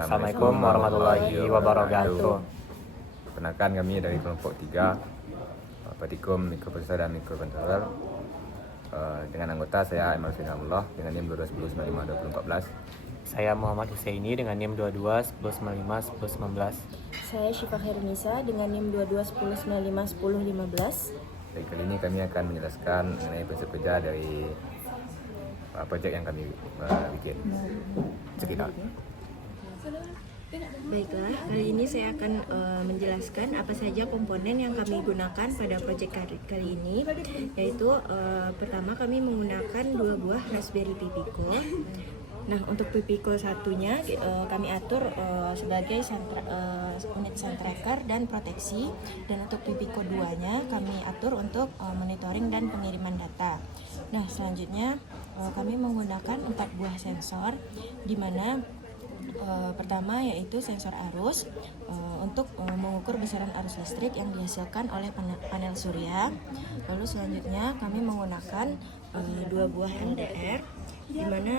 Assalamualaikum warahmatullahi wabarakatuh. Perkenalkan, kami dari kelompok 3 Pratikum Mikroprosesor dan Mikrokontroler, dengan anggota saya Imam Sinamullah dengan NIM 2210952014. Saya Muhammad Husaini dengan NIM 2210951019. Saya Syifa Khairunisa dengan NIM 2210951015. Jadi kali ini kami akan menjelaskan mengenai prinsip kerja dari projek yang kami bikin. Sekitar. Baiklah, kali ini saya akan menjelaskan apa saja komponen yang kami gunakan pada proyek kali ini, yaitu pertama kami menggunakan 2 buah Raspberry Pi Pico. Nah, untuk Pi Pico satunya kami atur sebagai unit sound tracker dan proteksi, dan untuk Pi Pico 2-nya kami atur untuk monitoring dan pengiriman data. Nah, selanjutnya kami menggunakan 4 buah sensor, di mana pertama yaitu sensor arus untuk mengukur besaran arus listrik yang dihasilkan oleh panel surya. Lalu selanjutnya kami menggunakan 2 buah LDR, di mana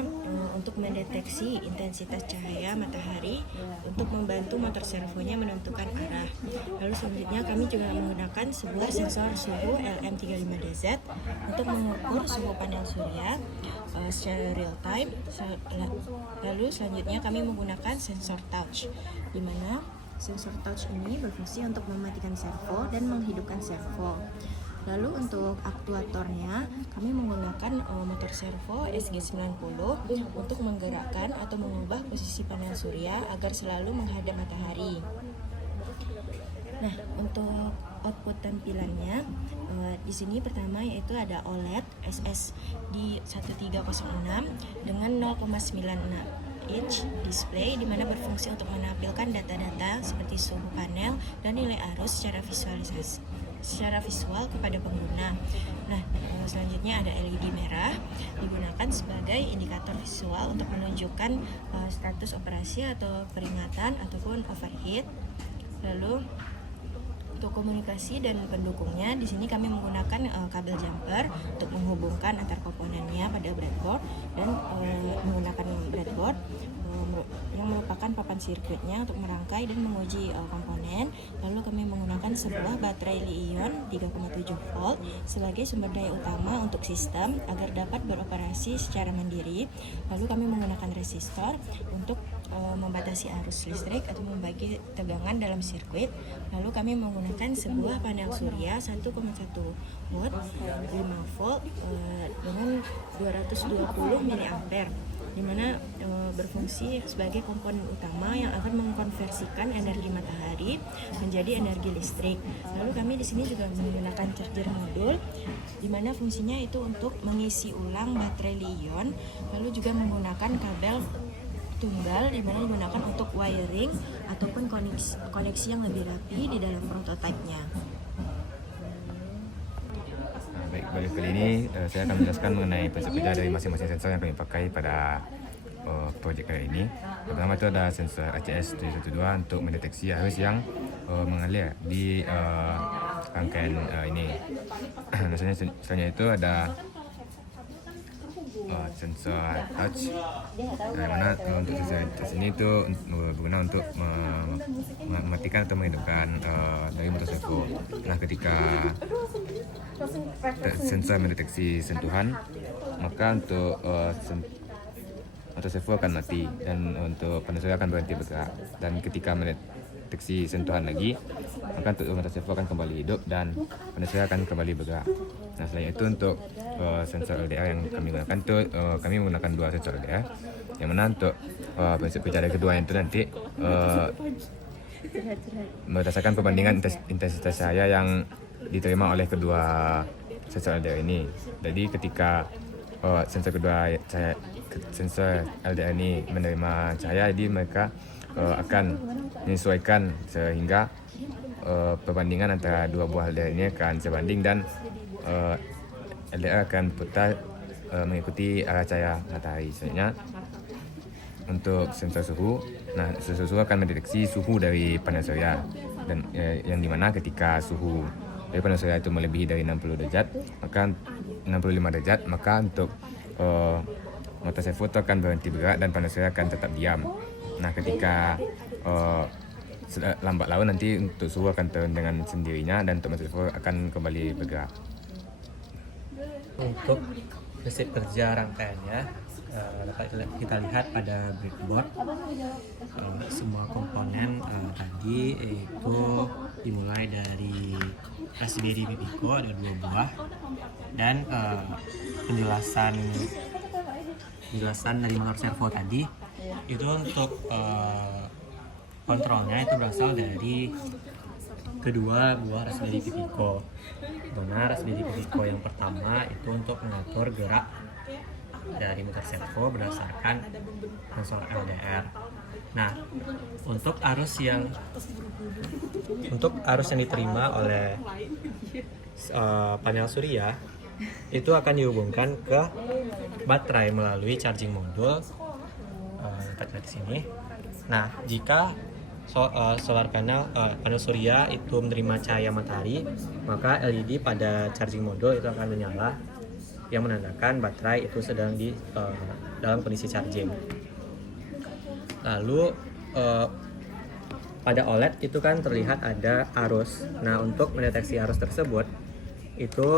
untuk mendeteksi intensitas cahaya matahari untuk membantu motor servonya menentukan arah. Lalu selanjutnya kami juga menggunakan sebuah sensor suhu LM35DZ untuk mengukur suhu panel surya secara real time. Lalu selanjutnya kami menggunakan sensor touch, di mana sensor touch ini berfungsi untuk mematikan servo dan menghidupkan servo. Lalu untuk aktuatornya kami menggunakan motor servo SG90 untuk menggerakkan atau mengubah posisi panel surya agar selalu menghadap matahari. Nah, untuk output tampilannya di sini pertama yaitu ada OLED SSD 1306 dengan 0,96 inch display, di mana berfungsi untuk menampilkan data-data seperti suhu panel dan nilai arus secara visual kepada pengguna. Nah, selanjutnya ada LED merah, digunakan sebagai indikator visual untuk menunjukkan status operasi atau peringatan ataupun overheat. Lalu untuk komunikasi dan pendukungnya, di sini kami menggunakan kabel jumper untuk menghubungkan antar komponennya pada breadboard, dan menggunakan breadboard yang merupakan papan sirkuitnya untuk merangkai dan menguji komponen. Lalu kami menggunakan sebuah baterai Li-ion 3,7 volt sebagai sumber daya utama untuk sistem agar dapat beroperasi secara mandiri. Lalu kami menggunakan resistor untuk membatasi arus listrik atau membagi tegangan dalam sirkuit. Lalu kami menggunakan sebuah panel surya 1,1 watt 5 volt dengan 220 mA, di mana berfungsi sebagai komponen utama yang akan mengkonversikan energi matahari menjadi energi listrik. Lalu kami di sini juga menggunakan charger modul, di mana fungsinya itu untuk mengisi ulang baterai Li-ion. Lalu juga menggunakan kabel tunggal, di mana digunakan untuk wiring ataupun koneksi yang lebih rapi di dalam prototipenya. Baik, pada kali ini saya akan menjelaskan mengenai prinsip kerja dari masing-masing sensor yang kami pakai pada projek kali ini. Pertama itu ada sensor ACS 712 untuk mendeteksi arus yang mengalir di rangkaian ini. Selanjutnya itu ada sensor touch, yang mana untuk sensor touch ini itu berguna untuk mematikan atau menghidupkan dari motor servo. Nah, ketika sensor mendeteksi sentuhan, maka untuk motor servo akan mati dan untuk panel surya akan berhenti bergerak. Dan ketika mendeteksi sentuhan lagi, maka untuk motor servo akan kembali hidup dan panel surya akan kembali bergerak. Nah, selain itu untuk sensor LDR yang kami gunakan itu kami menggunakan 2 sensor LDR, yang mana untuk prinsip kerja dari kedua itu nanti berdasarkan perbandingan intensitas cahaya yang diterima oleh kedua sensor LDR ini. Jadi ketika sensor LDR ini menerima cahaya, jadi mereka akan menyesuaikan sehingga perbandingan antara 2 buah LDR ini akan sebanding, dan LDR akan putar mengikuti arah cahaya matahari. Selanjutnya untuk sensor suhu, nah sensor suhu akan mendeteksi suhu dari panel surya, dan yang dimana ketika suhu dari panel surya itu melebihi dari 60 derajat, maka 65 derajat, maka untuk motor servo itu akan berhenti bergerak dan panel surya akan tetap diam. Nah, ketika lambat laun nanti untuk suhu akan turun dengan sendirinya dan untuk motor servo akan kembali bergerak. Untuk prinsip kerja rangkaiannya dapat kita lihat pada breadboard. Semua komponen tadi itu dimulai dari Raspberry Pi Pico ada 2 buah, dan penjelasan dari motor servo tadi itu untuk kontrolnya itu berasal dari kedua buah Raspberry Pi Pico. Mana Raspberry Pi Pico yang pertama itu untuk mengatur gerak dari motor servo berdasarkan sensor LDR. Nah, untuk arus yang diterima oleh panel surya itu akan dihubungkan ke baterai melalui charging module kita lihat di sini. Nah, jika solar panel surya itu menerima cahaya matahari, maka LED pada charging module itu akan menyala, yang menandakan baterai itu sedang dalam kondisi charging. Lalu pada OLED itu kan terlihat ada arus. Nah, untuk mendeteksi arus tersebut itu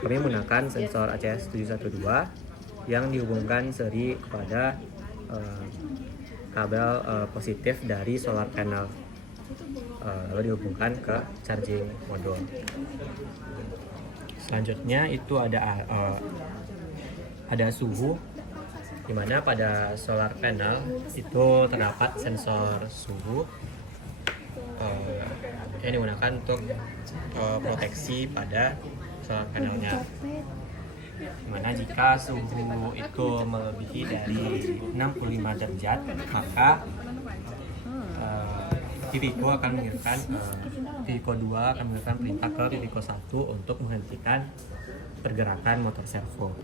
kami menggunakan sensor ACS712 yang dihubungkan seri kepada kabel positif dari solar panel, lalu dihubungkan ke charging module. Selanjutnya itu ada suhu, di mana pada solar panel itu terdapat sensor suhu yang digunakan untuk proteksi pada solar panelnya. Dimana jika suhu itu melebihi dari 65 derajat, maka Pipico akan mengirimkan Pipico 2 akan mengirimkan perintah ke Pipico 1 untuk menghentikan pergerakan motor servo.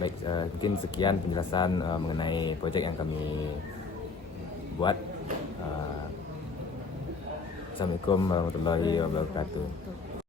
Baik, mungkin sekian penjelasan mengenai proyek yang kami buat. Assalamualaikum warahmatullahi wabarakatuh.